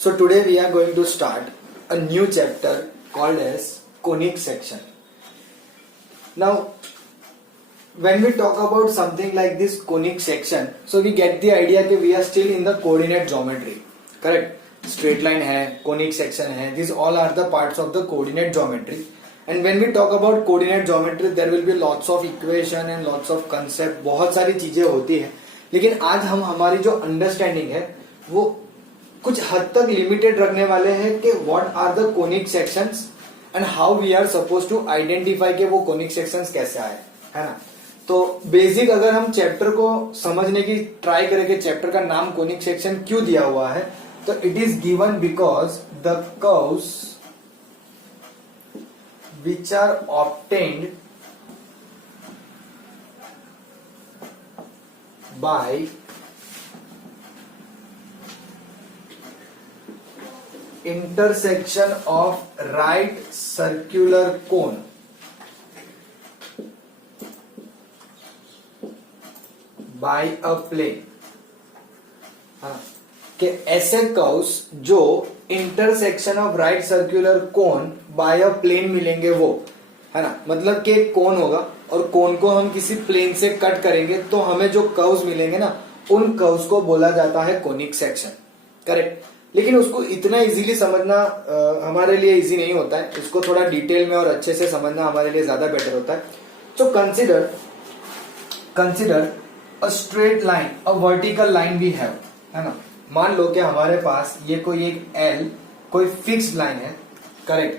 So today we are going to start a new chapter called as conic section. Now when we talk about something like this conic section, so we get the idea that we are still in the coordinate geometry, correct? Straight line hai, conic section hai, these all are the parts of the coordinate geometry. And when we talk about coordinate geometry, there will be lots of equation and lots of concept, बहुत सारी चीजें होती है. लेकिन आज हम हमारी जो अंडरस्टैंडिंग है वो कुछ हद तक लिमिटेड रखने वाले हैं कि what are the conic sections and how we are suppose to identify के वो कोनिक सेक्शंस कैसे आए, है ना. तो बेसिक अगर हम चैप्टर को समझने की ट्राई करें कि चैप्टर का नाम कोनिक सेक्शन क्यों दिया हुआ है, तो it is given because the curves which are obtained by intersection of right circular cone by a plane. कि ऐसे कर्व्स जो intersection of right circular cone by a plane मिलेंगे वो, है ना. मतलब कि एक कोन होगा और कोन को हम किसी प्लेन से कट करेंगे तो हमें जो कर्व्स मिलेंगे ना, उन कर्व्स को बोला जाता है कोनिक सेक्शन, करेक्ट. लेकिन उसको इतना इजीली समझना हमारे लिए इजी नहीं होता है. इसको थोड़ा डिटेल में और अच्छे से समझना हमारे लिए ज्यादा बेटर होता है. तो consider a straight line, a vertical line we have, है ना. मान लो कि हमारे पास ये कोई एक L कोई फिक्स्ड लाइन है, करेक्ट,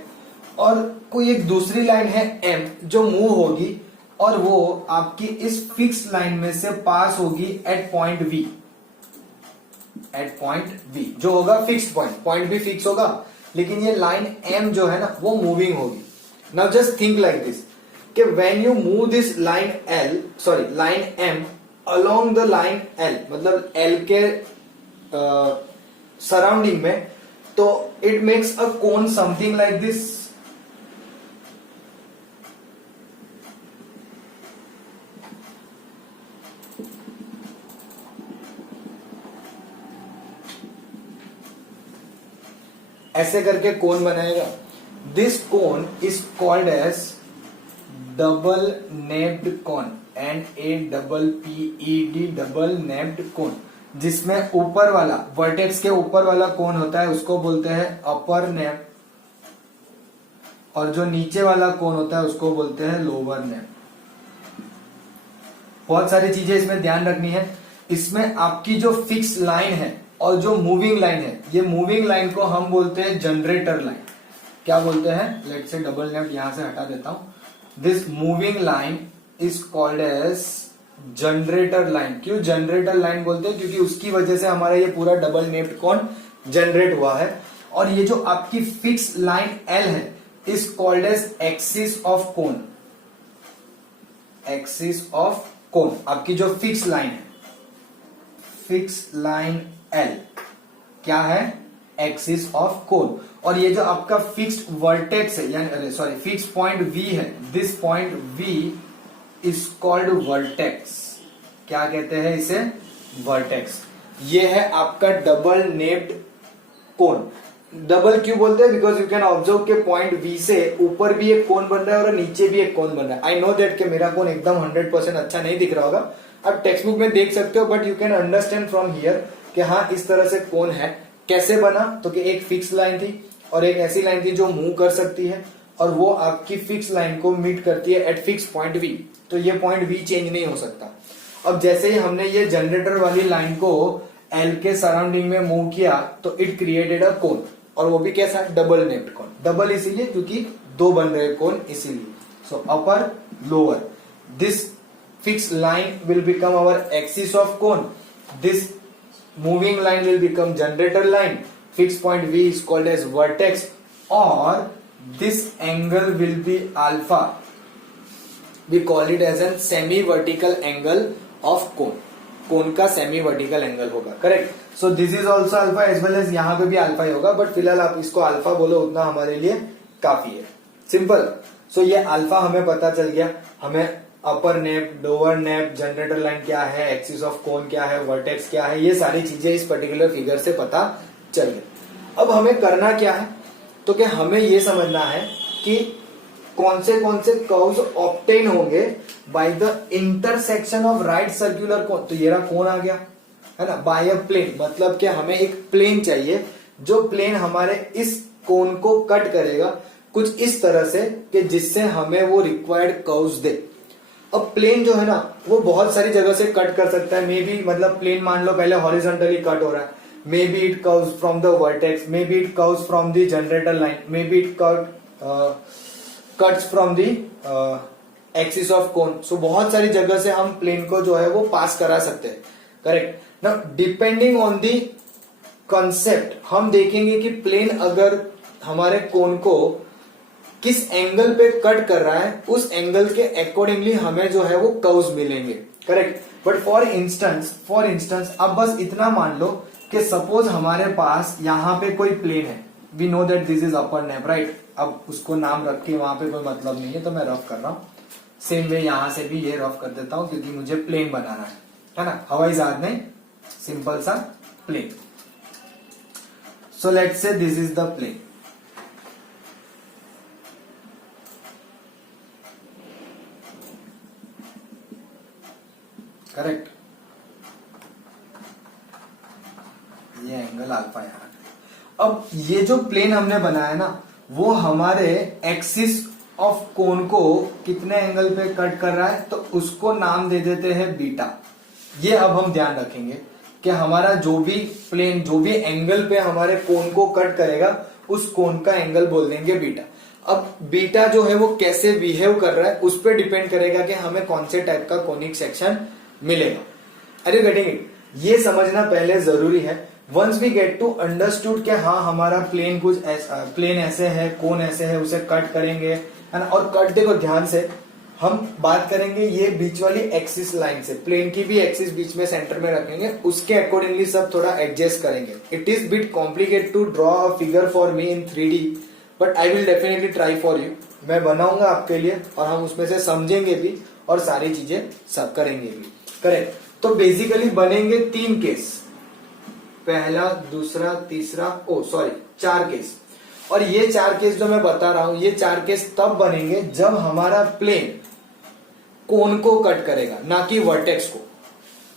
और कोई एक दूसरी लाइन है M जो मूव होगी और वो आपकी इस फिक्स्ड लाइन में से पास होगी एट पॉइंट V जो होगा फिक्स्ड पॉइंट भी फिक्स होगा, लेकिन ये लाइन M जो है ना वो मूविंग होगी. Now just think like this कि when you move this line M along the line L, मतलब L के सराउंडिंग में, तो it makes a cone something like this. ऐसे करके कोन बनाएगा. This cone is called as double napped cone, NAPPED, double napped cone, जिसमें ऊपर वाला वर्टेक्स के ऊपर वाला कोन होता है उसको बोलते हैं अपर नेप, और जो नीचे वाला कोन होता है उसको बोलते हैं लोअर नेप. बहुत सारी चीजें इसमें ध्यान रखनी है. इसमें आपकी जो फिक्स लाइन है और जो मूविंग लाइन है, ये मूविंग लाइन को हम बोलते हैं जनरेटर लाइन. क्या बोलते हैं? लेट्स से डबल नेप यहां से हटा देता हूं. This moving line is called as generator line. क्यों जनरेटर लाइन बोलते हैं? क्योंकि उसकी वजह से हमारा ये पूरा डबल नेप्ड कोन जनरेट हुआ है. और ये जो आपकी फिक्स लाइन L है is called as axis of cone. Axis of cone, आपकी जो फिक्स लाइन है, फिक्स लाइन L क्या है? Axis of cone. और ये जो आपका फिक्स्ड वर्टेक्स है, यानी फिक्स पॉइंट V है, this point V is called vertex. क्या कहते हैं इसे? वर्टेक्स. ये है आपका डबल नेप्ड कोन. डबल क्यों बोलते हैं? बिकॉज यू कैन ऑब्जर्व के पॉइंट V से ऊपर भी एक कोन बन रहा है और नीचे भी एक कोन बन रहा है. आई नो दैट कि मेरा कोन एकदम 100% अच्छा नहीं दिख रहा होगा, आप टेक्स्ट बुक में देख सकते हो, but you can understand from here कि हाँ इस तरह से कोन है. कैसे बना? तो कि एक फिक्स लाइन थी और एक ऐसी लाइन थी जो मूव कर सकती है, और वो आपकी फिक्स लाइन को मीट करती है एट फिक्स पॉइंट V. तो ये पॉइंट V चेंज नहीं हो सकता. अब जैसे ही हमने ये जनरेटर वाली लाइन को L के सराउंडिंग में मूव किया तो इट क्रिएटेड अ कोन, और वो भी कैसा? डबल नेप्ड कोन. डबल इसीलिए क्योंकि दो बन रहे कोन, इसीलिए. So upper lower, this fix line will become our axis of cone, this moving line will become generator line, fix point V is called as vertex, or this angle will be alpha. We call it as a semi vertical angle of cone. Cone का semi vertical angle होगा, correct. So this is also alpha as well as यहाँ पे भी alpha ही होगा, but फिलहाल आप इसको alpha बोलो उतना हमारे लिए काफी है. सिंपल. सो ये अल्फा हमें पता चल गया. हमें upper nappe, lower nappe, generator line क्या है, एक्सिस ऑफ कोन क्या है, वर्टेक्स क्या है, ये सारी चीजें इस पर्टिकुलर फिगर से पता चल गई. अब हमें करना क्या है, तो क्या हमें ये समझना है कि कौन से कर्व्स ऑब्टेन होंगे by the intersection of right circular कोन। तो ये रहा कोन आ गया है ना, बाय अ प्लेन, मतलब कि हमें एक प्लेन चाहिए जो प्लेन हमारे इस कोन को कट करेगा कुछ इस तरह से कि जिससे हमें वो रिक्वायर्ड कर्व्स दे। अब प्लेन जो है ना वो बहुत सारी जगह से कट कर सकता है, मे बी मतलब प्लेन मान लो पहले हॉरिजॉन्टली कट हो रहा है, maybe it curves from the vertex, maybe it curves from the generator line, maybe it cuts from the axis of cone. So बहुत सारी जगह से हम प्लेन को जो है वो पास करा सकते हैं, correct. Now depending on the concept हम देखेंगे कि प्लेन अगर हमारे कोन को किस एंगल पे कट कर रहा है उस एंगल के अकॉर्डिंगली हमें जो है वो कर्व्स मिलेंगे, करेक्ट। बट फॉर इंस्टेंस अब बस इतना मान लो कि सपोज हमारे पास यहां पे कोई प्लेन है, we know that this is upper nappe, right. अब उसको नाम रख के वहां पे कोई मतलब नहीं है तो मैं रफ कर रहा हूं, सेम वे यहां से भी ये रफ कर देता हूं क्योंकि मुझे प्लेन बनाना है ना, हवाई जहाज नहीं, सिंपल सा plane. So let's say this is the plane, correct. ये एंगल अल्फा यहां। अब ये जो प्लेन हमने बनाया ना वो हमारे एक्सिस ऑफ कोन को कितने एंगल पे कट कर रहा है, तो उसको नाम दे देते हैं बीटा। ये अब हम ध्यान रखेंगे कि हमारा जो भी प्लेन जो भी एंगल पे हमारे कोन को कट करेगा उस कोन का एंगल बोल देंगे बीटा। अब बीटा जो है वो कैसे बिहेव कर रहा है उस पर डिपेंड करेगा कि हमें कौन से टाइप का कोनिक सेक्शन मिलेगा। Are you getting it? ये समझना पहले जरूरी है। Once we get to understood कि हाँ हमारा प्लेन कुछ प्लेन ऐसे है, कोन ऐसे है, उसे कट करेंगे है ना। और कट देखो ध्यान से, हम बात करेंगे ये बीच वाली एक्सिस लाइन से, प्लेन की भी एक्सिस बीच में सेंटर में रखेंगे, उसके अकॉर्डिंगली सब थोड़ा एडजस्ट करेंगे। It is bit complicate to draw a figure for me in 3D but I will definitely try for you. मैं बनाऊंगा आपके लिए और हम उसमें से समझेंगे भी और सारी चीजें सब करेंगे भी, करेक्ट। तो बेसिकली बनेंगे 3 केस, पहला, दूसरा, तीसरा, सॉरी 4 केस। और ये 4 केस जो मैं बता रहा हूं ये 4 केस तब बनेंगे जब हमारा प्लेन कोन को कट करेगा, ना कि वर्टेक्स को।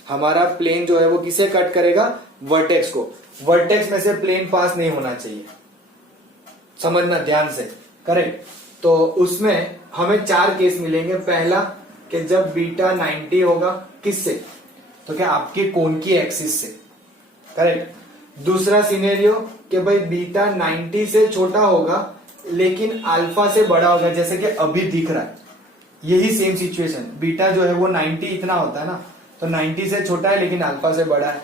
हमारा प्लेन जो है वो किसे कट करेगा? वर्टेक्स को। वर्टेक्स में से प्लेन पास नहीं होना चाहिए, समझना ध्यान से, करेक्ट। तो उसमें हमें 4 केस मिलेंगे। पहला कि जब बीटा 90 होगा, किससे? तो क्या आपके कोन की एक्सिस से, करेक्ट। दूसरा सिनेरियो कि भाई बीटा 90 से छोटा होगा लेकिन अल्फा से बड़ा होगा, जैसे कि अभी दिख रहा है। यही सेम सिचुएशन, बीटा जो है वो 90 इतना होता है ना, तो 90 से छोटा है लेकिन अल्फा से बड़ा है।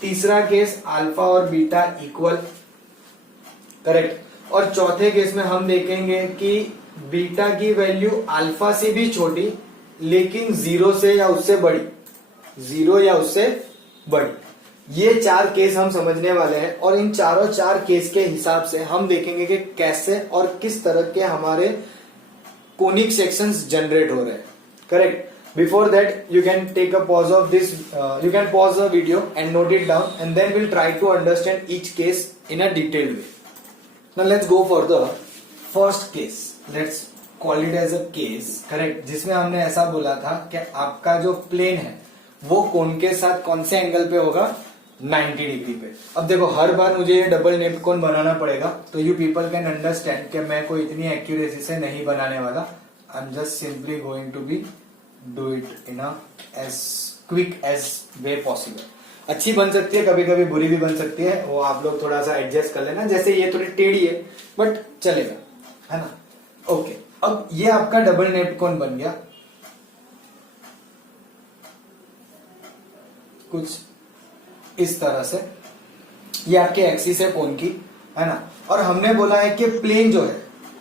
तीसरा केस अल्फा और बीटा इक्वल, करेक्ट। और चौथे केस में हम देखेंगे कि बीटा की वैल्यू अल्फा से भी छोटी लेकिन 0 से या उससे बड़ी, 0 या उससे बड़ी। ये 4 केस हम समझने वाले हैं और इन चारों 4 केस के हिसाब से हम देखेंगे कि कैसे और किस तरह के हमारे कोनिक सेक्शंस जनरेट हो रहे हैं, correct. Before that you can take a pause of this, you can pause the video and note it down and then we'll try to understand each case in a detailed way. Now let's go for the first case. Let's call it as a case, correct, जिसमें हमने ऐसा बोला था कि आपका जो plane है वो कोन के साथ कौन से एंगल पे होगा? 90 डिग्री पे। अब देखो हर बार मुझे ये डबल नेप्ड कोन बनाना पड़ेगा, तो यू पीपल कैन अंडरस्टैंड कि मैं कोई इतनी एक्यूरेसी से नहीं बनाने वाला। I am just simply going to be do it in a as quick as way possible. अच्छी बन सकती है, कभी कभी बुरी भी बन सकती है, वो आप लोग थोड़ा सा एडजस्ट कर लेना। जैसे ये थोड़ी टेढ़ी है बट चलेगा, है ना। ओके, अब ये आपका डबल नेप्ड कोन बन गया कुछ इस तरह से। ये आपके एक्सिस है कोन की, है ना। और हमने बोला है कि प्लेन जो है,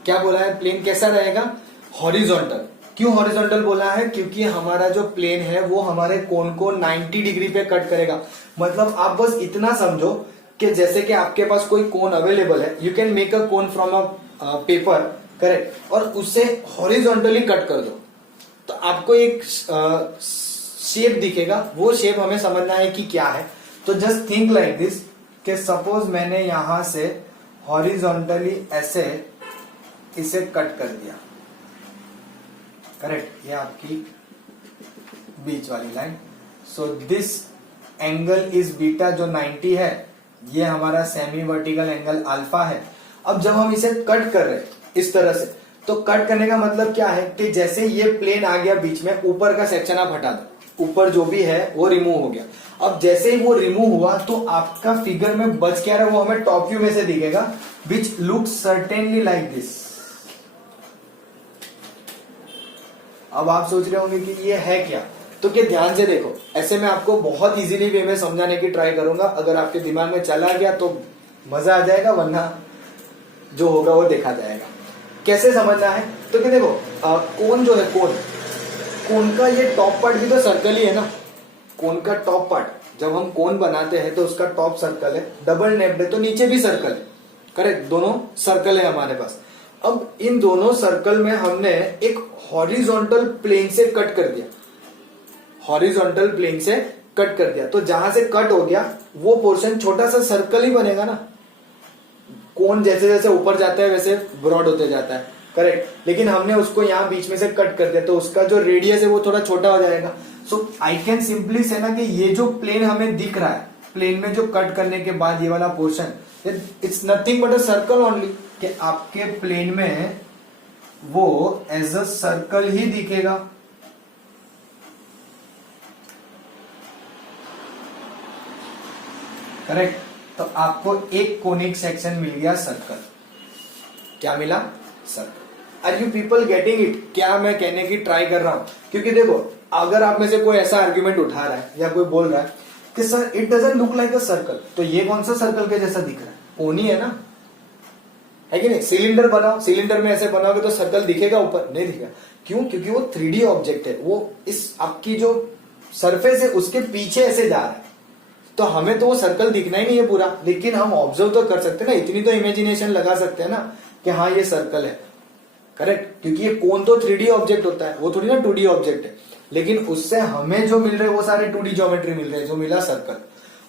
क्या बोला है? प्लेन कैसा रहेगा? हॉरिजॉन्टल। क्यों हॉरिजॉन्टल बोला है? क्योंकि हमारा जो प्लेन है वो हमारे कोन को 90 डिग्री पे कट करेगा। मतलब आप बस इतना समझो कि जैसे कि आपके पास कोई कोन अवेलेबल है, you can make a cone from a paper, correct, और उससे हॉरिजॉन्टली कट कर दो तो आपको एक शेप दिखेगा। वो शेप हमें समझना है कि क्या है। तो जस्ट थिंक लाइक दिस कि सपोज मैंने यहां से हॉरिजॉन्टली ऐसे इसे कट कर दिया, करेक्ट, ये आपकी बीच वाली line. So this angle is beta जो 90 है, ये हमारा सेमी वर्टिकल एंगल अल्फा है। अब जब हम इसे कट कर रहे हैं इस तरह से, तो कट करने का मतलब क्या है कि जैसे ये प्लेन आ गया बीच में, ऊपर का सेक्शन आप हटा दो, ऊपर जो भी है वो रिमूव हो गया। अब जैसे ही वो रिमूव हुआ तो आपका फिगर में बच क्या रहा है वो हमें टॉप व्यू में से दिखेगा, which looks certainly like this. अब आप सोच रहे होंगे कि ये है क्या, तो क्या ध्यान से देखो, ऐसे मैं आपको बहुत इजीली वे में समझाने की ट्राई करूंगा। अगर आपके दिमाग में चला गया तो मजा आ जाएगा, वरना जो होगा वो देखा जाएगा। कैसे समझना है, तो क्या देखो, कोन जो है, कोन का ये टॉप पार्ट भी तो सर्कल ही है ना। कोन का टॉप पार्ट, जब हम कोन बनाते हैं तो उसका टॉप सर्कल है, डबल नेक्ड है तो नीचे भी सर्कल है, करेक्ट, दोनों सर्कल है हमारे पास। अब इन दोनों सर्कल में हमने एक हॉरिजॉन्टल प्लेन से कट कर दिया, हॉरिजॉन्टल प्लेन से कट कर दिया, तो जहां से कट हो गया वो पोर्शन छोटा सा सर्कल ही बनेगा ना। कोन जैसे जैसे ऊपर जाता है वैसे ब्रॉड होते जाता है, करेक्ट, लेकिन हमने उसको यहां बीच में से कट कर दिया तो उसका जो रेडियस है वो थोड़ा छोटा हो जाएगा। सो आई कैन सिंपली से ना कि ये जो प्लेन हमें दिख रहा है, प्लेन में जो कट करने के बाद ये वाला portion, it's nothing but a circle only, कि आपके प्लेन में वो एज अ सर्कल ही दिखेगा। करेक्ट, तो आपको एक कोनिक सेक्शन मिल गया सर्कल। क्या मिला? Circle. Are you people getting it? क्या मैं कहने की ट्राई कर रहा हूं? क्योंकि देखो, अगर आप में से कोई ऐसा आर्ग्यूमेंट उठा रहा है या कोई बोल रहा है कि sir it doesn't look like a circle, तो ये कौन सा सर्कल के जैसा दिख रहा है? कोनी है ना, है कि नहीं? सिलेंडर बनाओ, सिलेंडर में ऐसे बनाओगे तो सर्कल दिखेगा ऊपर? नहीं दिखेगा। क्यों? क्योंकि वो 3D ऑब्जेक्ट है, वो इस आपकी जो सरफेस है उसके पीछे ऐसे जा रहा है, तो हमें तो वो सर्कल दिखना ही नहीं है पूरा, लेकिन हम ऑब्जर्व तो कर सकते हैं ना, इतनी तो इमेजिनेशन लगा सकते हैं ना कि हाँ ये सर्कल है, करेक्ट, क्योंकि ये कोन तो 3D ऑब्जेक्ट होता है, वो थोड़ी ना 2D ऑब्जेक्ट है, लेकिन उससे हमें जो मिल रहे हैं वो सारे 2D ज्योमेट्री मिल रहे हैं, जो मिला सर्कल।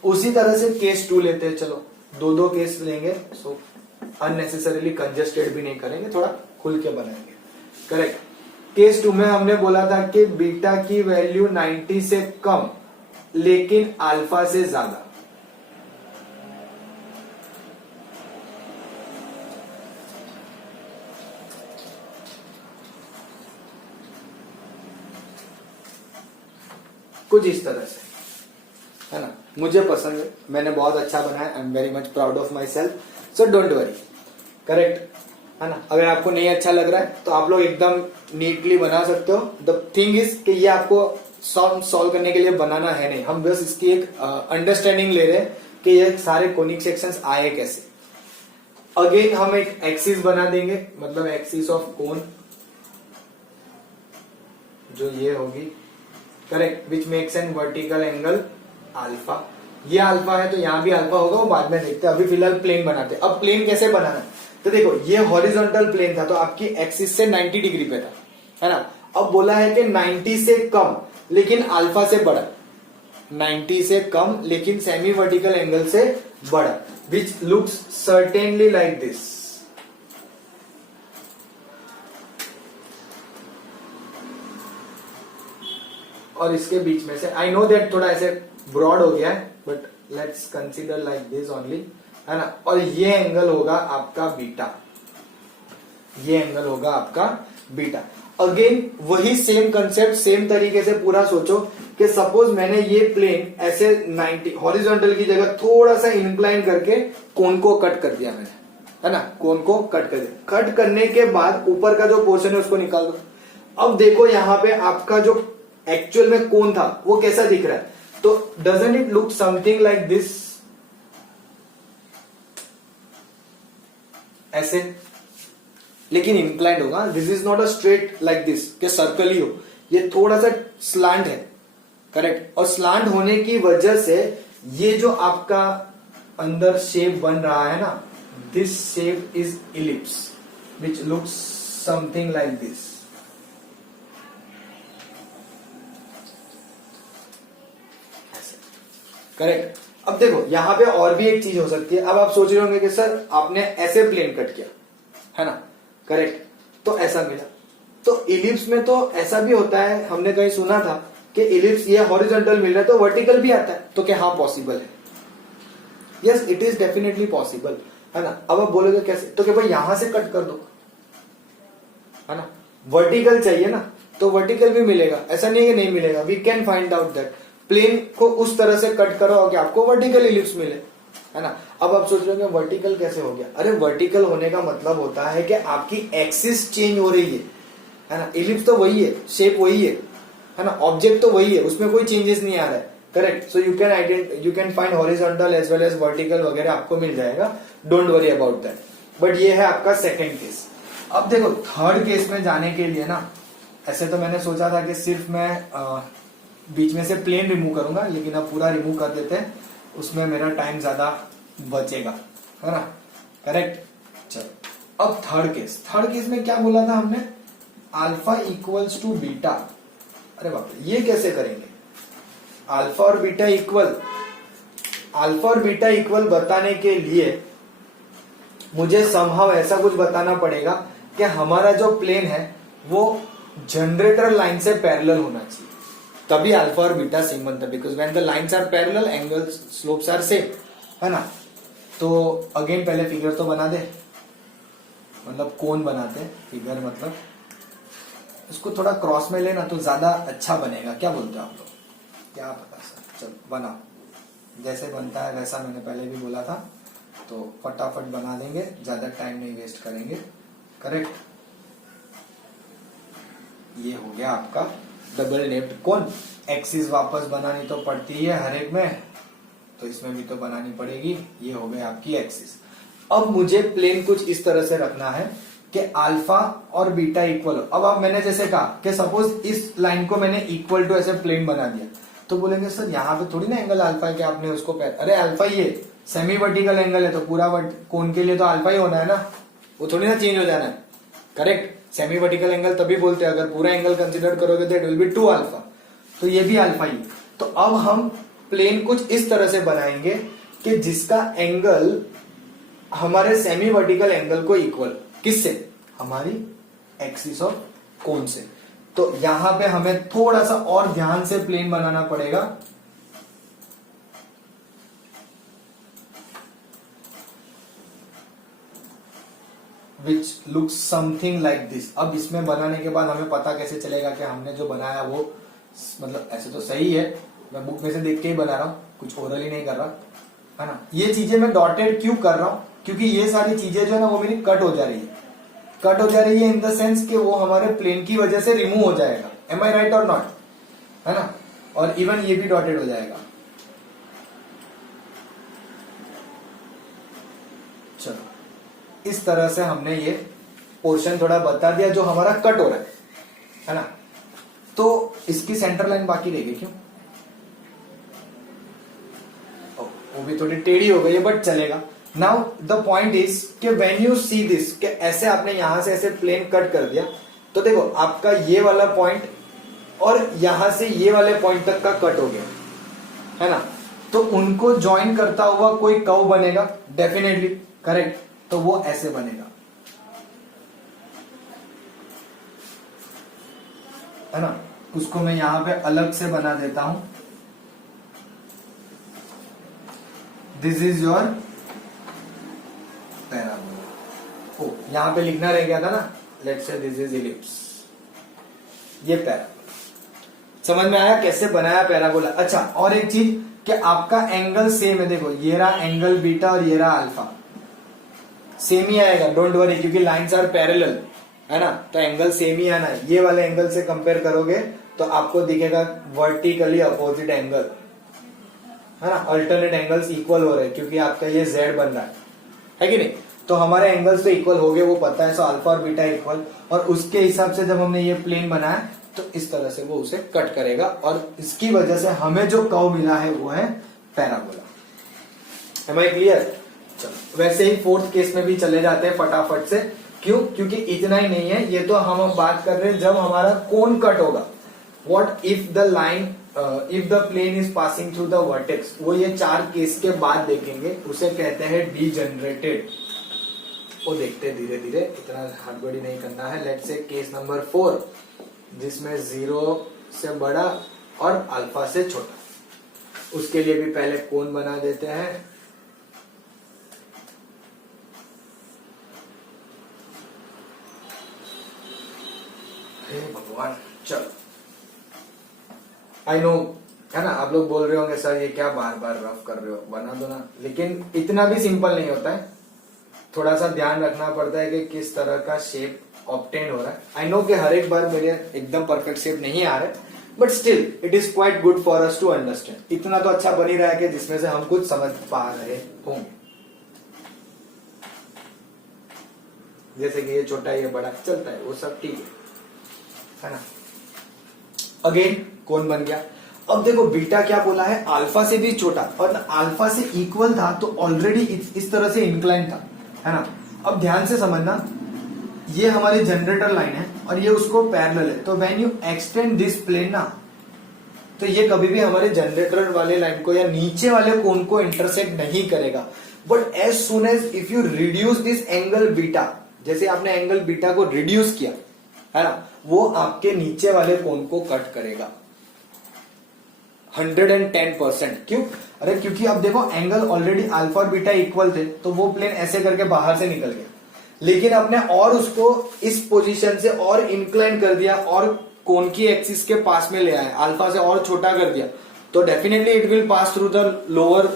उसी तरह से केस 2 लेते हैं, चलो दो केस लेंगे, सो अननेसेसरीली कंजेस्टेड भी नहीं करेंगे, थोड़ा खुल के बनाएंगे, करेक्ट। केस 2 में हमने बोला था कि बीटा की वैल्यू 90 से कम लेकिन अल्फा से ज्यादा। कुछ इस तरह से, है ना, मुझे पसंद है, मैंने बहुत अच्छा बनाया, I am very much proud of my self, so don't worry, correct, है ना। अगर आपको नहीं अच्छा लग रहा है तो आप लोग एकदम नीटली बना सकते हो। द थिंग इज कि ये आपको सॉल्व करने के लिए बनाना है नहीं, हम बस इसकी एक अंडरस्टैंडिंग ले रहे हैं कि ये सारे कोनिक सेक्शंस आए कैसे। अगेन हम एक एक्सिस बना देंगे, मतलब एक्सिस ऑफ कोन, जो ये होगी, करेक्ट, विच makes N vertical angle alpha. ये अल्फा है तो यहां भी अल्फा होगा, वो बाद में देखते हैं, अभी फिलहाल प्लेन बनाते हैं। अब प्लेन कैसे बनाना है, तो देखो ये हॉरिजॉन्टल प्लेन था तो आपकी एक्सिस से 90 डिग्री पे था, है ना। अब बोला है कि 90 से कम लेकिन अल्फा से बड़ा, 90 से कम लेकिन सेमी वर्टिकल एंगल से बड़ा, which looks certainly like this. और इसके बीच में से, आई नो दैट थोड़ा ऐसे ब्रॉड हो गया है, but let's consider like this only, है ना। और ये एंगल होगा आपका बीटा, ये एंगल होगा आपका बीटा। अगेन वही सेम कंसेप्ट, सेम तरीके से पूरा सोचो कि सपोज मैंने ये प्लेन ऐसे 90 हॉरिजॉन्टल की जगह थोड़ा सा इंक्लाइन करके कोन को कट कर दिया मैंने, है ना, कोन को कट कर दिया। कट करने के बाद ऊपर का जो पोर्शन है उसको निकाल दो। अब देखो यहां पे आपका जो एक्चुअल में कोन था वो कैसा दिख रहा है, तो doesn't it look something like this, ऐसे, लेकिन इंक्लाइंड होगा। This is not a straight like this कि सर्कल ही हो, ये थोड़ा सा स्लांट है, करेक्ट। और स्लांट होने की वजह से ये जो आपका अंदर शेप बन रहा है ना, this shape is ellipse which looks something like this, correct. अब देखो यहां पे और भी एक चीज हो सकती है। अब आप सोच रहे होंगे कि सर आपने ऐसे प्लेन कट किया है ना, करेक्ट, तो ऐसा मिला। तो इलिप्स में तो ऐसा भी होता है, हमने कहीं सुना था कि इलिप्स ये हॉरिजॉन्टल मिल रहा है तो वर्टिकल भी आता है। तो क्या हाँ पॉसिबल है? Yes it is definitely possible, है ना। अब आप बोलोगे कैसे, तो क्या भाई यहां से कट कर दो, है ना, वर्टिकल चाहिए ना, तो वर्टिकल भी मिलेगा, ऐसा नहीं है नहीं मिलेगा। We can find out that plane को उस तरह से कट करो कि आपको वर्टिकल इलिप्स मिले, है ना। अब आप सोच रहे हो वर्टिकल कैसे हो गया? अरे वर्टिकल होने का मतलब होता है कि आपकी एक्सिस चेंज हो रही है ना। इलिप्स तो वही है, शेप वही है ना, ऑब्जेक्ट तो वही है, उसमें कोई चेंजेस नहीं आ रहा है, correct. So you can find horizontal as well as vertical वगैरह आपको मिल जाएगा, don't worry about that. But ये है आपका सेकेंड केस। अब देखो थर्ड केस में जाने के लिए ना, ऐसे तो मैंने सोचा था कि सिर्फ मैं बीच में से प्लेन रिमूव करूंगा, लेकिन अब पूरा रिमूव कर देते हैं, उसमें मेरा टाइम ज्यादा बचेगा, है ना, करेक्ट। चलो अब थर्ड केस में क्या बोला था हमने? Alpha equals to beta. अरे बाप रे, ये कैसे करेंगे? अल्फा और बीटा इक्वल बताने के लिए मुझे समहाउ ऐसा कुछ बताना पड़ेगा कि हमारा जो प्लेन है वो जनरेटर लाइन से पैरेलल होना चाहिए, तभी अल्फा और बीटा सेम बनता है। Because when the lines are parallel angle slopes are same, है ना। तो अगेन पहले फिगर तो बना दे, मतलब कोन बनाते हैं, फिगर मतलब उसको थोड़ा क्रॉस में लेना तो ज्यादा अच्छा बनेगा। क्या बोलते हो आप लोग? क्या पता सर, चलो बनाओ, जैसे बनता है वैसा मैंने पहले भी बोला था, तो फटाफट बना देंगे, ज्यादा टाइम नहीं वेस्ट करेंगे, करेक्ट। ये हो गया आपका डबल नेप्ड कोन। एक्सिस वापस बनानी तो पड़ती है हर एक में, तो इसमें भी तो बनानी पड़ेगी। ये हो गई आपकी एक्सिस। अब मुझे प्लेन कुछ इस तरह से रखना है कि अल्फा और बीटा इक्वल हो। अब आप मैंने जैसे कहा कि सपोज इस लाइन को मैंने इक्वल टू ऐसे प्लेन बना दिया, तो बोलेंगे सर यहाँ पे थोड़ी ना एंगल अल्फा है कि आपने उसको अरे अल्फा ही है, सेमी वर्टिकल एंगल है, तो पूरा कोन के लिए तो अल्फा ही होना है ना, वो थोड़ी ना चेंज हो जाना है, करेक्ट। सेमी वर्टिकल एंगल तभी बोलते हैं, अगर पूरा एंगल कंसिडर करोगे तो इट विल बी 2 अल्फा, तो ये भी अल्फा ही। तो अब हम प्लेन कुछ इस तरह से बनाएंगे कि जिसका एंगल हमारे सेमी वर्टिकल एंगल को इक्वल, किससे? हमारी एक्सिस ऑफ कोन से। तो यहां पे हमें थोड़ा सा और ध्यान से प्लेन बनाना पड़ेगा। Which looks something like this. अब इसमें बनाने के बाद हमें पता कैसे चलेगा कि हमने जो बनाया वो मतलब ऐसे तो सही है, मैं बुक में से देख के ही बना रहा हूं, कुछ ओरल ही नहीं कर रहा, है ना। ये चीजें मैं डॉटेड क्यों कर रहा हूं? क्योंकि ये सारी चीजें जो है ना वो मेरी कट हो जा रही है, कट हो जा रही है इन द सेंस कि वो हमारे प्लेन की वजह से रिमूव हो जाएगा। एम आई राइट और नॉट, है ना। और इवन ये भी डॉटेड हो जाएगा। चलो इस तरह से हमने ये पोर्शन थोड़ा बता दिया जो हमारा कट हो रहा है ना। तो इसकी सेंटर लाइन बाकी रहेगी क्यों? वो भी थोड़ी टेढ़ी हो गई है बट चलेगा। नाउ द पॉइंट इज कि व्हेन यू सी दिस, कि ऐसे आपने यहां से ऐसे प्लेन कट कर दिया, तो देखो आपका ये वाला पॉइंट और यहां से ये वाले पॉइंट तक का कट हो गया, है ना। तो उनको ज्वाइन करता हुआ कोई कर्व बनेगा डेफिनेटली, करेक्ट। तो वो ऐसे बनेगा, है ना। उसको मैं यहां पे अलग से बना देता हूं। This is your parabola. ओ यहां पे लिखना रह गया था ना, let's say this is ellipse, ये पैराबोला। समझ में आया कैसे बनाया पैराबोला? अच्छा और एक चीज कि आपका एंगल सेम है, देखो ये रहा एंगल बीटा और ये रहा अल्फा, सेम ही आएगा, डोंट वरी, क्योंकि लाइंस आर पैरेलल, है ना। तो एंगल सेम ही आना है। ये वाले एंगल से कंपेयर करोगे तो आपको दिखेगा वर्टिकली अपोजिट एंगल, है ना। अल्टरनेट एंगल्स इक्वल हो रहे हैं क्योंकि आपका ये जेड बन रहा है कि नहीं। तो हमारे एंगल्स तो इक्वल हो गए, वो पता है। सो अल्फा और बीटा इक्वल, और उसके हिसाब से जब हमने ये प्लेन बनाया तो इस तरह से वो उसे कट करेगा, और इसकी वजह से हमें जो कर्व मिला है वो है पैराबोला। M I clear? चलो वैसे ही फोर्थ केस में भी चले जाते हैं फटाफट से। क्यों? क्योंकि इतना ही नहीं है, ये तो हम बात कर रहे हैं जब हमारा कोन कट होगा। What if the line if the plane is passing through the vertex, वो ये 4 केस के बाद देखेंगे, उसे कहते हैं डीजनरेटेड। वो देखते धीरे धीरे, इतना हड़बड़ी नहीं करना है। लेट्स से केस नंबर 4 जिसमें 0 से बड़ा और अल्फा से छोटा, उसके लिए भी पहले कोन बना देते हैं। हे भगवान, चलो आई नो, है ना, आप लोग बोल रहे होंगे सर ये क्या बार बार रफ कर रहे हो, बना दो ना। लेकिन इतना भी सिंपल नहीं होता है, थोड़ा सा ध्यान रखना पड़ता है कि किस तरह का शेप ऑब्टेन हो रहा है। आई नो कि हर एक बार मेरे एकदम परफेक्ट शेप नहीं आ रहा है, but still it is quite good for us to understand. इतना तो अच्छा बन ही रहा है कि जिसमें से हम कुछ समझ पा रहे होंगे। जैसे कि ये छोटा ये बड़ा चलता है, वो सब ठीक है ना। अगेन कौन बन गया। अब देखो बीटा क्या बोला है, अल्फा से भी छोटा, और अल्फा से इक्वल था तो ऑलरेडी इस तरह से इंक्लाइन था, है ना। अब ध्यान से समझना, ये हमारी जनरेटर लाइन है और ये उसको पैरेलल है, तो when you extend this plane ना, तो ये कभी भी हमारे जनरेटर वाले लाइन को या नीचे वाले कोन को इंटरसेक्ट नहीं करेगा। But as soon as if you reduce this angle beta, जैसे आपने एंगल बीटा को रिड्यूस किया, है ना, वो आपके नीचे वाले कोन को कट करेगा 110%। क्यों? अरे क्योंकि अब देखो एंगल ऑलरेडी अल्फा और बीटा इक्वल थे, तो वो प्लेन ऐसे करके बाहर से निकल गया, लेकिन आपने और उसको इस पोजीशन से और इंक्लाइन कर दिया और कोन की एक्सिस के पास में ले आया, अल्फा से और छोटा कर दिया, तो definitely it will pass through the lower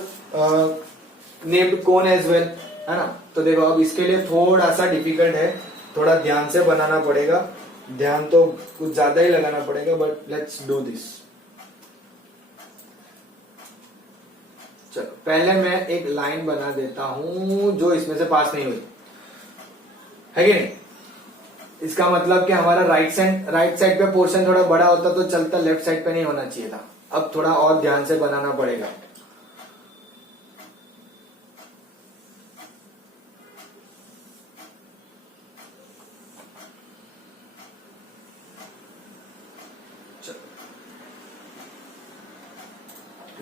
named cone as well, है ना। तो देखो अब इसके लिए थोड़ा सा डिफिकल्ट है, थोड़ा ध्यान से बनाना पड़ेगा, ध्यान तो कुछ ज्यादा ही लगाना पड़ेगा, बट लेट्स डू दिस। चलो पहले मैं एक लाइन बना देता हूं जो इसमें से पास नहीं हुई, है कि नहीं। इसका मतलब कि हमारा राइट साइड पे पोर्शन थोड़ा बड़ा होता तो चलता, लेफ्ट साइड पे नहीं होना चाहिए था। अब थोड़ा और ध्यान से बनाना पड़ेगा।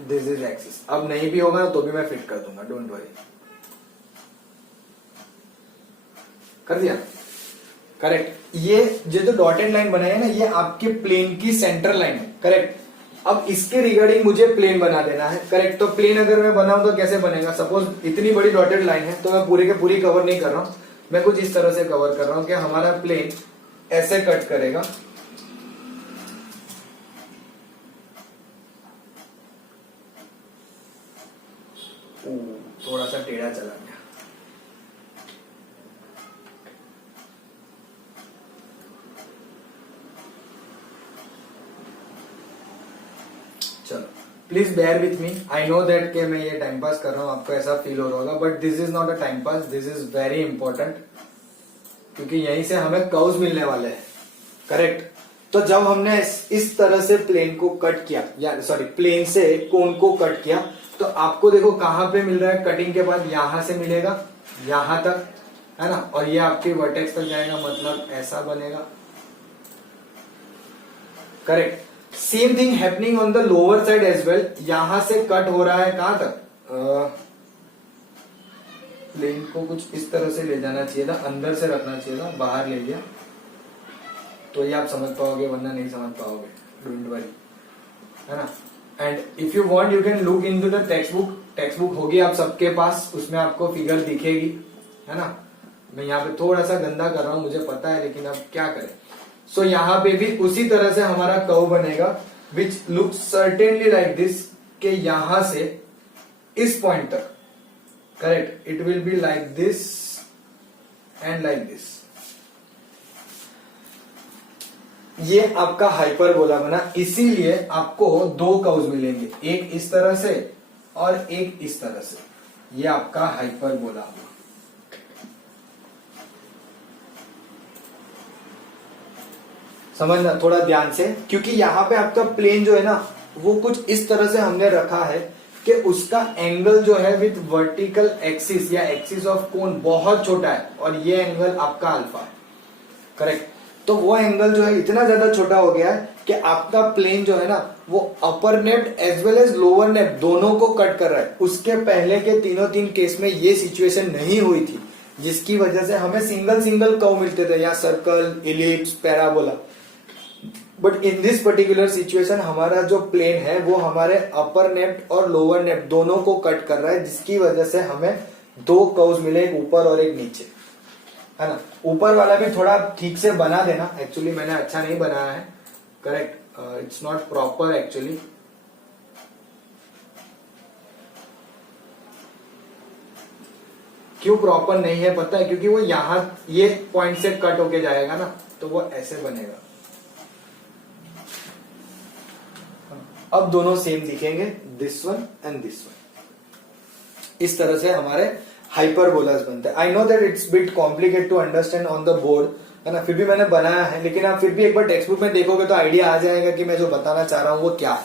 This is axis. अब नहीं भी होगा तो भी मैं फिट कर दूंगा, डोंट वरी। कर दिया, करेक्ट। ये जो डॉटेड लाइन बनाई है ना, ये आपके प्लेन की सेंटर लाइन है, करेक्ट। अब इसके रिगार्डिंग मुझे प्लेन बना देना है, करेक्ट। तो प्लेन अगर मैं बनाऊं तो कैसे बनेगा, सपोज इतनी बड़ी डॉटेड लाइन है, तो मैं पूरी के पूरी कवर नहीं कर रहा हूं, मैं कुछ इस तरह से कवर कर रहा हूं कि हमारा प्लेन ऐसे कट करेगा, थोड़ा सा टेढ़ा चला गया। चलो please bear with me, I know that कि मैं ये टाइम पास कर रहा हूं, आपको ऐसा फील हो रहा होगा, but this is not a time pass, this is very important, क्योंकि यहीं से हमें कर्व्स मिलने वाले हैं, करेक्ट। तो जब हमने इस तरह से प्लेन को कट किया, या सॉरी प्लेन से कोन को कट किया, तो आपको देखो कहां पे मिल रहा है, कटिंग के बाद यहां से मिलेगा यहां तक, है ना, और ये आपके वर्टेक्स तक जाएगा, मतलब ऐसा बनेगा, correct. Same thing happening on the lower side as well, यहां से कट हो रहा है कहां तक, प्लेन को कुछ इस तरह से ले जाना चाहिए था, अंदर से रखना चाहिए था, बाहर ले लिया, तो ये आप समझ पाओगे, वरना नहीं समझ पाओगे, डोंट वरी, है ना। And if you want you can look into the text book होगी आप सबके पास, उसमें आपको फिगर दिखेगी, है ना। मैं यहाँ पे थोड़ा सा गंदा कर रहा हूं, मुझे पता है, लेकिन अब क्या करें। सो यहाँ पे भी उसी तरह से हमारा कर्व बनेगा, which look certainly like this, के यहां से इस पॉइंट तक, correct, it will be like this and like this. ये आपका हाइपरबोला बना, इसीलिए आपको 2 कर्व्स मिलेंगे, एक इस तरह से और एक इस तरह से, ये आपका हाइपरबोला हुआ। समझना थोड़ा ध्यान से, क्योंकि यहां पे आपका प्लेन जो है ना, वो कुछ इस तरह से हमने रखा है कि उसका एंगल जो है विथ वर्टिकल एक्सिस या एक्सिस ऑफ कोन बहुत छोटा है, और ये एंगल आपका अल्फा है, करेक्ट। तो वो एंगल जो है इतना ज्यादा छोटा हो गया है कि आपका प्लेन जो है ना, वो अपर नेप्ट एज वेल एज लोअर नेप्ट दोनों को कट कर रहा है। उसके पहले के तीन केस में ये सिचुएशन नहीं हुई थी, जिसकी वजह से हमें सिंगल सिंगल कर्व मिलते थे, या circle, ellipse, parabola. But in this particular situation हमारा जो प्लेन है वो हमारे अपर नेप्ट और लोअर नेप्ट दोनों को कट कर रहा है, जिसकी वजह से हमें दो कर्व्स मिले, एक ऊपर और एक नीचे, है ना। ऊपर वाला भी थोड़ा ठीक से बना देना, एक्चुअली मैंने अच्छा नहीं बनाया है, correct, it's not proper actually. क्यों प्रॉपर नहीं है पता है, क्योंकि वो यहां ये पॉइंट से कट होके जाएगा ना, तो वो ऐसे बनेगा। अब दोनों सेम दिखेंगे, this one and this one. इस तरह से हमारे हाइपरबोलास बनते हैं। I know that it's bit complicate to understand on the board, है ना, फिर भी मैंने बनाया है, लेकिन आप फिर भी एक बार टेक्स्ट बुक में देखोगे तो आइडिया आ जाएगा कि मैं जो बताना चाह रहा हूं वो क्या है।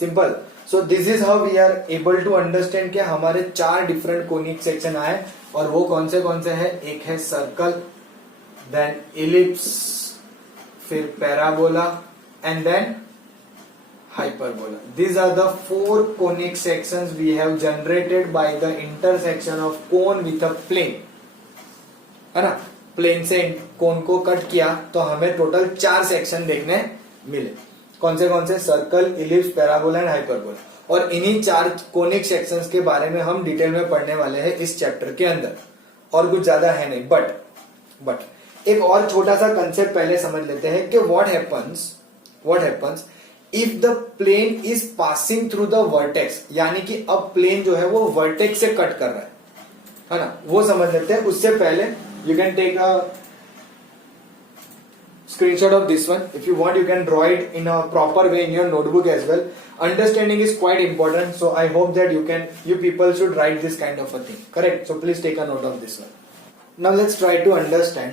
Simple. So this is how we are able to understand कि हमारे 4 डिफरेंट कोनिक सेक्शन आए, और वो कौन से है, एक है सर्कल, देन इलिप्स, फिर parabola and then hyperbola. These are the 4 conic sections we have generated by the intersection of cone with a plane, है ना। प्लेन से कोन को कट किया तो हमें टोटल 4 सेक्शन देखने मिले। कौन से circle, ellipse, parabola and hyperbola. और इन्हीं 4 कोनिक सेक्शंस के बारे में हम डिटेल में पढ़ने वाले हैं इस चैप्टर के अंदर, और कुछ ज्यादा है नहीं। बट एक और छोटा सा कंसेप्ट पहले समझ लेते हैं कि what happens if the plane is passing through the vertex, यानी कि अब प्लेन जो है वो वर्टेक्स से कट कर रहा है ना, वो समझ लेते हैं। उससे पहले you can take a screenshot of this one. If you want, you can draw it in a proper way in your notebook as well. Understanding is quite important, so I hope that you people should write this kind of a thing. Correct? So please take a note of this one. Now let's try to understand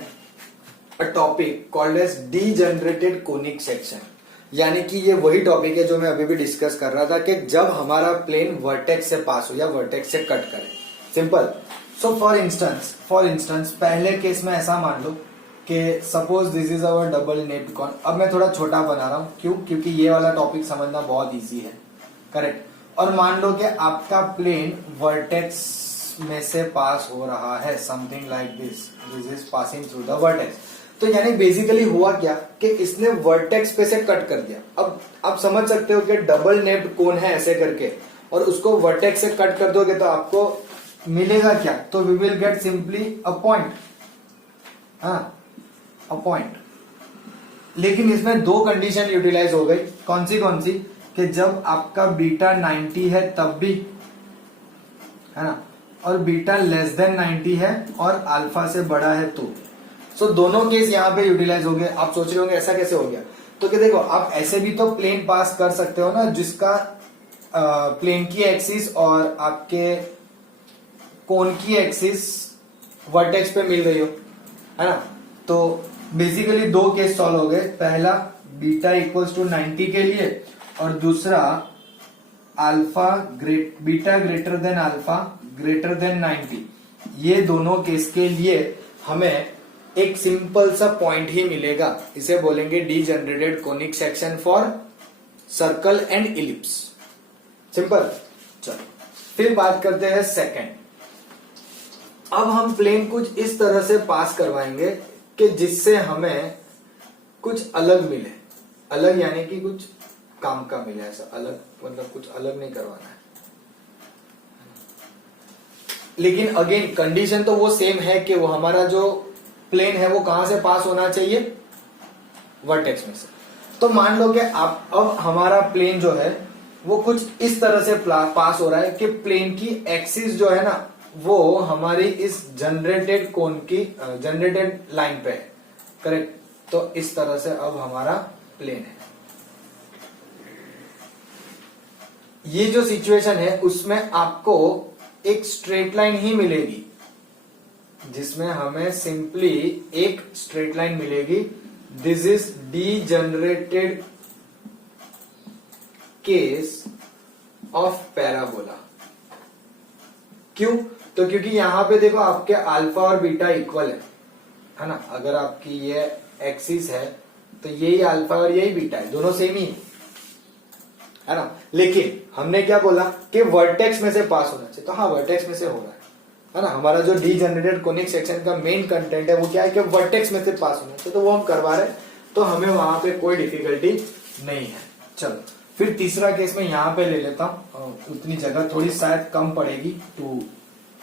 a topic called as degenerated conic section. यानी कि ये वही topic है जो मैं अभी भी discuss कर रहा था, कि जब हमारा प्लेन वर्टेक्स से पास हो या वर्टेक्स से कट करे। सिंपल। सो फॉर इंस्टेंस पहले केस में ऐसा मान लो कि suppose this is our double napped cone. अब मैं थोड़ा छोटा बना रहा हूं, क्यों, क्योंकि ये वाला टॉपिक समझना बहुत इजी है, करेक्ट। और मान लो कि आपका प्लेन वर्टेक्स में से पास हो रहा है, something like this is passing through the vertex. तो यानी बेसिकली हुआ क्या कि इसने वर्टेक्स पे से कट कर दिया। अब आप समझ सकते हो कि डबल नेप्ड कोन है ऐसे करके, और उसको वर्टेक्स से कट कर दोगे तो आपको मिलेगा क्या, तो we will get simply a point, हाँ, अ पॉइंट। लेकिन इसमें 2 कंडीशन यूटिलाइज हो गई। कौन सी कि जब आपका बीटा 90 है तब भी, है ना, और बीटा लेस देन 90 है और अल्फा से बड़ा है तो। सो दोनों केस यहाँ पे यूटिलाइज हो गए। आप सोच रहे होंगे ऐसा कैसे हो गया, तो कि देखो आप ऐसे भी तो प्लेन पास कर सकते हो ना, जिसका प्लेन की एक्सिस और आपके कोन की एक्सिस वर्टेक्स पे मिल रही हो, है ना। तो बेसिकली 2 केस सॉल्व हो गए। पहला बीटा इक्वल्स टू 90 के लिए, और दूसरा beta greater than alpha greater than 90। ये दोनों केस के लिए हमें एक सिंपल सा पॉइंट ही मिलेगा। इसे बोलेंगे degenerated conic section for circle and ellipse. Simple. चलो फिर बात करते हैं सेकंड। अब हम प्लेन कुछ इस तरह से पास करवाएंगे कि जिससे हमें कुछ अलग मिले। अलग यानी कि कुछ काम का मिले, ऐसा अलग मतलब कुछ अलग नहीं करवाना है। लेकिन अगेन कंडीशन तो वो सेम है कि वो हमारा जो प्लेन है वो कहां से पास होना चाहिए, वर्टेक्स में से। तो मान लो कि आप अब हमारा प्लेन जो है वो कुछ इस तरह से पास हो रहा है कि प्लेन की एक्सिस जो है ना वो हमारी इस जनरेटेड कोन की जनरेटेड लाइन पे है, करेक्ट। तो इस तरह से अब हमारा प्लेन है। ये जो सिचुएशन है उसमें आपको एक स्ट्रेट लाइन ही मिलेगी, जिसमें हमें सिंपली एक स्ट्रेट लाइन मिलेगी। This is degenerated case of parabola. क्यों, तो क्योंकि यहां पे देखो आपके अल्फा और बीटा इक्वल है ना। अगर आपकी ये एक्सिस है तो यही अल्फा और यही बीटा है, दोनों सेम ही, है ना। लेकिन हमने क्या बोला कि वर्टेक्स में से पास होना चाहिए, तो हाँ वर्टेक्स में से हो रहा है ना। हमारा जो डीजनरेटेड कोनिक सेक्शन का मेन कंटेंट है वो क्या है कि वर्टेक्स में से पास होना चाहिए, तो वो हम करवा रहे हैं, तो हमें वहां पे कोई डिफिकल्टी नहीं है। चलो फिर तीसरा केस में यहाँ पे ले लेता हूँ, उतनी जगह थोड़ी शायद कम पड़ेगी टू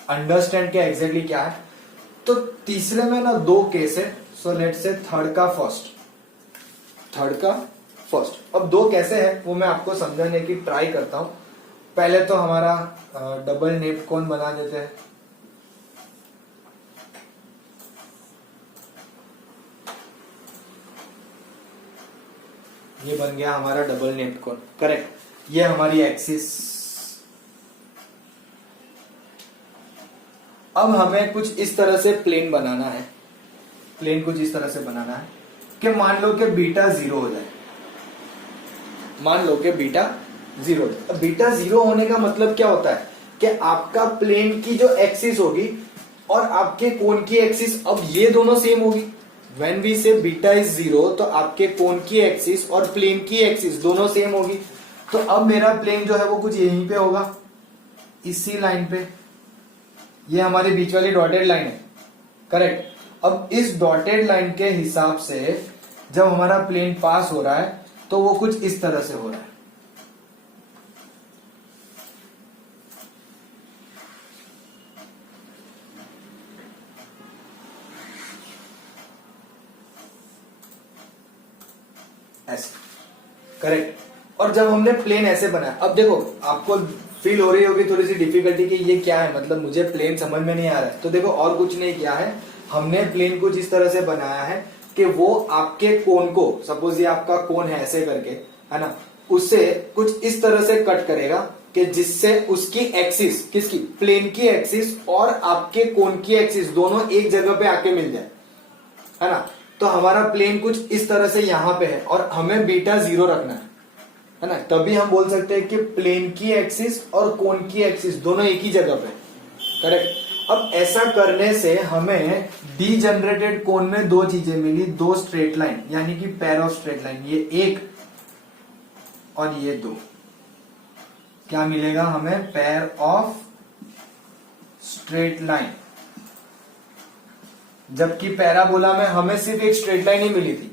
अंडरस्टैंड क्या एग्जैक्टली क्या है। तो तीसरे में ना दो केस है, सो लेट्स से थर्ड का फर्स्ट। अब दो कैसे है वो मैं आपको समझाने की ट्राई करता हूं। पहले तो हमारा डबल नेप कोन बना देते हैं। ये बन गया हमारा डबल नेप कोन, करेक्ट। ये हमारी एक्सिस। अब हमें कुछ इस तरह से प्लेन बनाना है, प्लेन कुछ इस तरह से बनाना है कि मान लो कि बीटा 0 हो जाए, मान लो कि बीटा 0 हो जाए। बीटा 0 होने का मतलब क्या होता है कि आपका प्लेन की जो एक्सिस होगी और आपके कोन की एक्सिस, अब ये दोनों सेम होगी। व्हेन वी से बीटा इज 0 तो आपके कोन की एक्सिस और प्लेन की एक्सिस दोनों सेम होगी। तो अब मेरा प्लेन जो है वो कुछ यहीं पे होगा, इसी लाइन पे। ये हमारी बीच वाली डॉटेड लाइन है, करेक्ट। अब इस डॉटेड लाइन के हिसाब से जब हमारा प्लेन पास हो रहा है तो वो कुछ इस तरह से हो रहा है। ऐसे, करेक्ट। और जब हमने प्लेन ऐसे बनाया, अब देखो आपको फील हो रही होगी थोड़ी सी डिफिकल्टी कि ये क्या है, मतलब मुझे प्लेन समझ में नहीं आ रहा है। तो देखो और कुछ नहीं किया है, हमने प्लेन कुछ इस तरह से बनाया है कि वो आपके कोन को, सपोज ये आपका कोन है ऐसे करके, है ना, उससे कुछ इस तरह से कट करेगा कि जिससे उसकी एक्सिस, किसकी, प्लेन की एक्सिस और आपके कोन की एक्सिस दोनों एक जगह पे आके मिल जाए, है ना। तो हमारा प्लेन कुछ इस तरह से यहां पे है और हमें बीटा 0 रखना है ना। तभी हम बोल सकते हैं कि प्लेन की एक्सिस और कोन की एक्सिस दोनों एक ही जगह पे, करेक्ट। अब ऐसा करने से हमें डीजनरेटेड कोन में दो चीजें मिली, दो स्ट्रेट लाइन, यानी कि पेयर ऑफ स्ट्रेट लाइन, ये एक और ये दो। क्या मिलेगा हमें? Pair of straight line. जबकि पैराबोला में हमें सिर्फ एक स्ट्रेट लाइन ही मिली थी,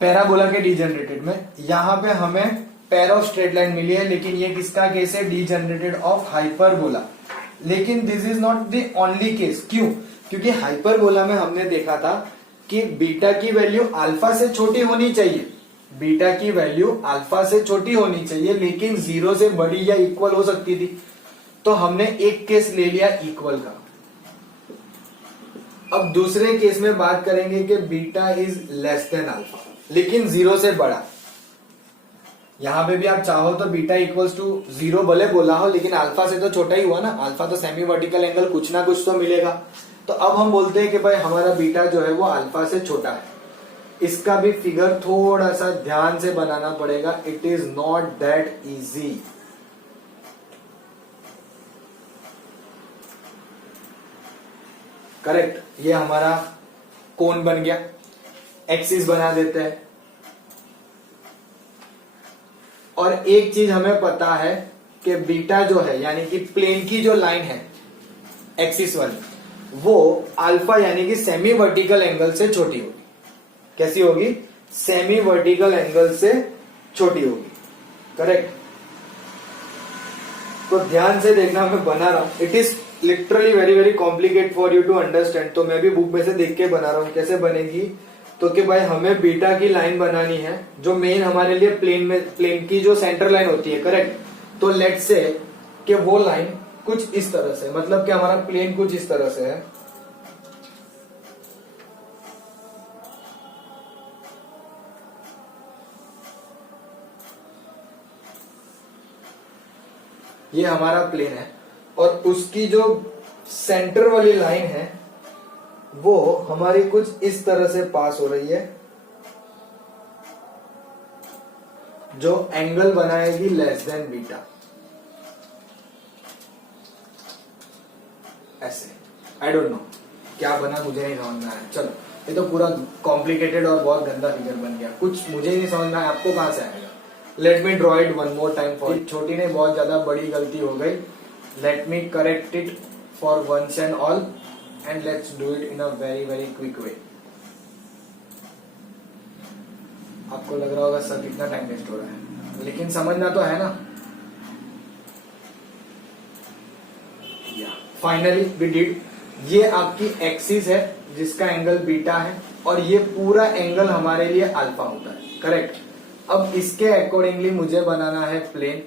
पैराबोला के डीजनरेटेड में। यहां पे हमें पेयर ऑफ स्ट्रेट लाइन मिली है, लेकिन ये किसका केस है? Degenerated of hyperbola. लेकिन this is not the only case. क्यों? क्योंकि हाइपरबोला में हमने देखा था कि बीटा की वैल्यू अल्फा से छोटी होनी चाहिए, बीटा की वैल्यू अल्फा से छोटी होनी चाहिए, लेकिन 0 से बड़ी या इक्वल हो सकती थी। तो हमने एक केस ले लिया इक्वल का। अब दूसरे केस में बात करेंगे कि beta is less than alpha, लेकिन 0 से बड़ा। यहां पे भी आप चाहो तो बीटा इक्वल्स टू 0 भले बोला हो, लेकिन अल्फा से तो छोटा ही हुआ ना, अल्फा तो सेमी वर्टिकल एंगल कुछ ना कुछ तो मिलेगा। तो अब हम बोलते हैं कि भाई हमारा बीटा जो है वो अल्फा से छोटा है। इसका भी फिगर थोड़ा सा ध्यान से बनाना पड़ेगा, it is not that easy. Correct. ये हमारा कोन बन गया, एक्सिस बना देते हैं। और एक चीज हमें पता है कि बीटा जो है, यानी कि प्लेन की जो लाइन है एक्सिस वाली, वो अल्फा यानी कि सेमी वर्टिकल एंगल से छोटी होगी। कैसी होगी? सेमी वर्टिकल एंगल से छोटी होगी, करेक्ट। तो ध्यान से देखना, मैं बना रहा हूं, it is literally very very complicate for you to understand. तो मैं भी बुक में से देख के बना रहा हूं कैसे बनेगी। तो कि भाई हमें बीटा की लाइन बनानी है जो मेन हमारे लिए प्लेन की जो सेंटर लाइन होती है, करेक्ट। तो लेट्स से कि वो लाइन कुछ इस तरह से, मतलब कि हमारा प्लेन कुछ इस तरह से है। ये हमारा प्लेन है और उसकी जो सेंटर वाली लाइन है वो हमारी कुछ इस तरह से पास हो रही है, जो एंगल बनाएगी लेस देन बीटा, ऐसे। आई डोंट नो क्या बना, मुझे नहीं समझ में आया। चलो, ये तो पूरा कॉम्प्लिकेटेड और बहुत गंदा फिगर बन गया, कुछ मुझे नहीं समझ में आया, आपको कहां से आएगा? Let me draw it one more time for. छोटी ने बहुत ज्यादा बड़ी गलती हो गई। Let me correct it for once and all and let's do it in a very very quick way. आपको लग रहा होगा सर कितना टाइम वेस्ट हो रहा है, लेकिन समझना तो है ना। Finally we did. ये आपकी एक्सिस है जिसका एंगल बीटा है और ये पूरा एंगल हमारे लिए अल्फा होता है, करेक्ट। अब इसके अकॉर्डिंगली मुझे बनाना है प्लेन।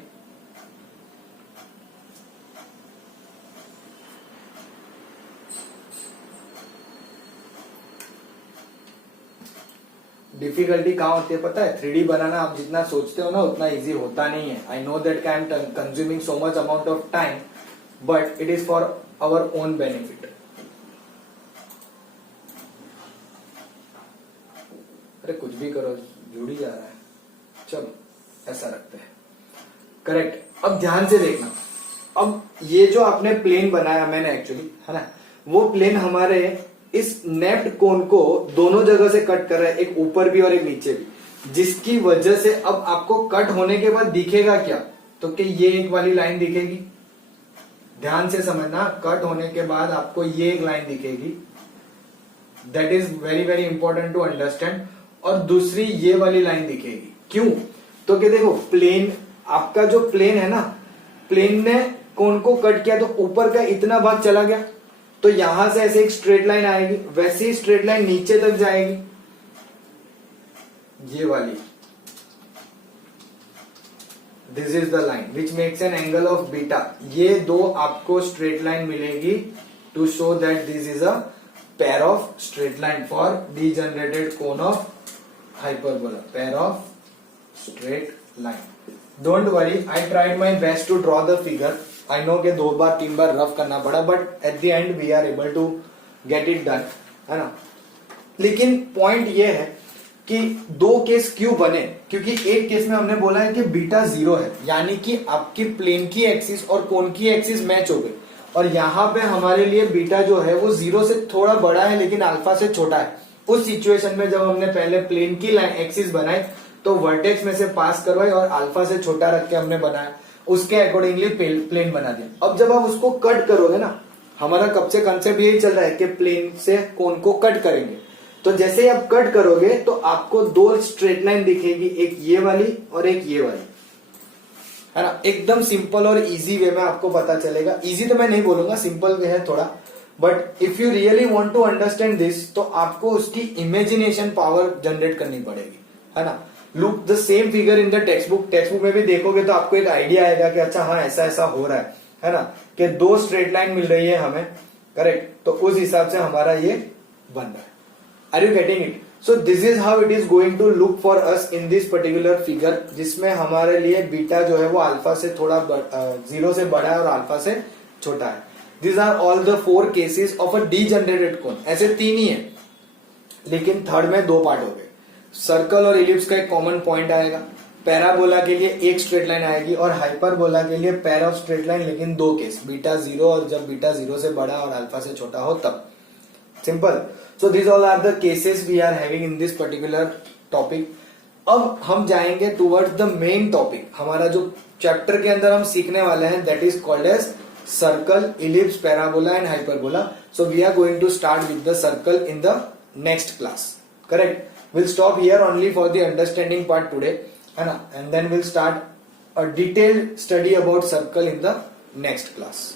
डिफिकल्टी कहां होती है पता है? 3D बनाना आप जितना सोचते हो ना उतना इजी होता नहीं है। I know that I am consuming so much amount of time, but it is for our own benefit. अरे कुछ भी करो, जुड़ ही जा रहा है। चलो ऐसा रखते हैं, करेक्ट। अब ध्यान से देखना, अब ये जो आपने प्लेन बनाया मैंने एक्चुअली, है ना, वो प्लेन हमारे इस नेफ्ट कोन को दोनों जगह से कट कर रहा है, एक ऊपर भी और एक नीचे भी, जिसकी वजह से अब आपको कट होने के बाद दिखेगा क्या? तो कि ये एक वाली लाइन दिखेगी। ध्यान से समझना, कट होने के बाद आपको ये एक लाइन दिखेगी। That is very very important to understand. और दूसरी ये वाली लाइन दिखेगी। क्यों? तो कि देखो प्लेन, आपका जो प्लेन है ना, प्लेन ने कोन को कट किया तो ऊपर का इतना भाग चला गया, तो यहां से ऐसे एक स्ट्रेट लाइन आएगी, वैसे ही स्ट्रेट लाइन नीचे तक जाएगी, ये वाली। This is the line which makes an angle of beta. ये दो आपको स्ट्रेट लाइन मिलेगी to show that this is a pair of straight line for degenerated cone of hyperbola, pair of straight line. Don't worry, I tried my best to draw the figure. I know कि 2 बार 3 बार rough करना पड़ा, but at the end we are able to get it done, है ना। लेकिन point ये है कि 2 केस क्यों बने? क्योंकि एक केस में हमने बोला है कि बीटा 0 है, यानी कि आपकी प्लेन की एक्सिस और कोन की एक्सिस मैच हो गई, और यहां पे हमारे लिए बीटा जो है वो 0 से थोड़ा बड़ा है लेकिन अल्फा से छोटा है। उस सिचुएशन में जब हमने पहले प्लेन की लाइन एक्सिस बनाई तो वर्टेक्स में से पास करवाई और अल्फा से छोटा रख के हमने बनाया, उसके अकॉर्डिंगली प्लेन बना दिया। अब जब आप उसको कट करोगे ना, हमारा कब से कंसेप्ट यही चल रहा है कि प्लेन से कोन को कट करेंगे, तो जैसे ही आप कट करोगे तो आपको 2 स्ट्रेट लाइन दिखेगी, एक ये वाली और एक ये वाली, है ना। एकदम सिंपल और इजी वे में आपको पता चलेगा। इजी तो मैं नहीं बोलूंगा, सिंपल वे है थोड़ा, but if you really want to understand this तो आपको उसकी इमेजिनेशन पावर जनरेट करनी पड़ेगी, है ना। Look the same figure in the text book में भी देखोगे तो आपको एक आइडिया आएगा कि अच्छा हाँ ऐसा ऐसा हो रहा है ना, कि 2 स्ट्रेट लाइन मिल रही है हमें, करेक्ट। तो उस हिसाब से हमारा ये बन रहा है। Are you getting it? So this is how it is going to look for us in this particular figure, जिसमें हमारे लिए बीटा जो है वो अल्फा से थोड़ा 0 से बड़ा है और अल्फा से छोटा है। These are all the 4 cases of a degenerated cone। ऐसे 3 ही है, लेकिन थर्ड में 2 पार्ट हो गए। सर्कल और इलिप्स का एक कॉमन पॉइंट आएगा, पैराबोला के लिए एक स्ट्रेट लाइन आएगी और हाइपरबोला के लिए पेयर ऑफ स्ट्रेट लाइन, लेकिन 2 केस, बीटा 0 और जब बीटा 0 से बड़ा और अल्फा से छोटा हो तब। Simple. So this all are the cases we are having in this particular topic. अब हम जाएंगे टुवर्ड्स द मेन टॉपिक। हमारा जो चैप्टर के अंदर हम सीखने वाले हैं that is called as circle, ellipse, parabola and hyperbola. So we are going to start with the circle in the next class. Correct? We'll stop here only for the understanding part today, and then we'll start a detailed study about circle in the next class.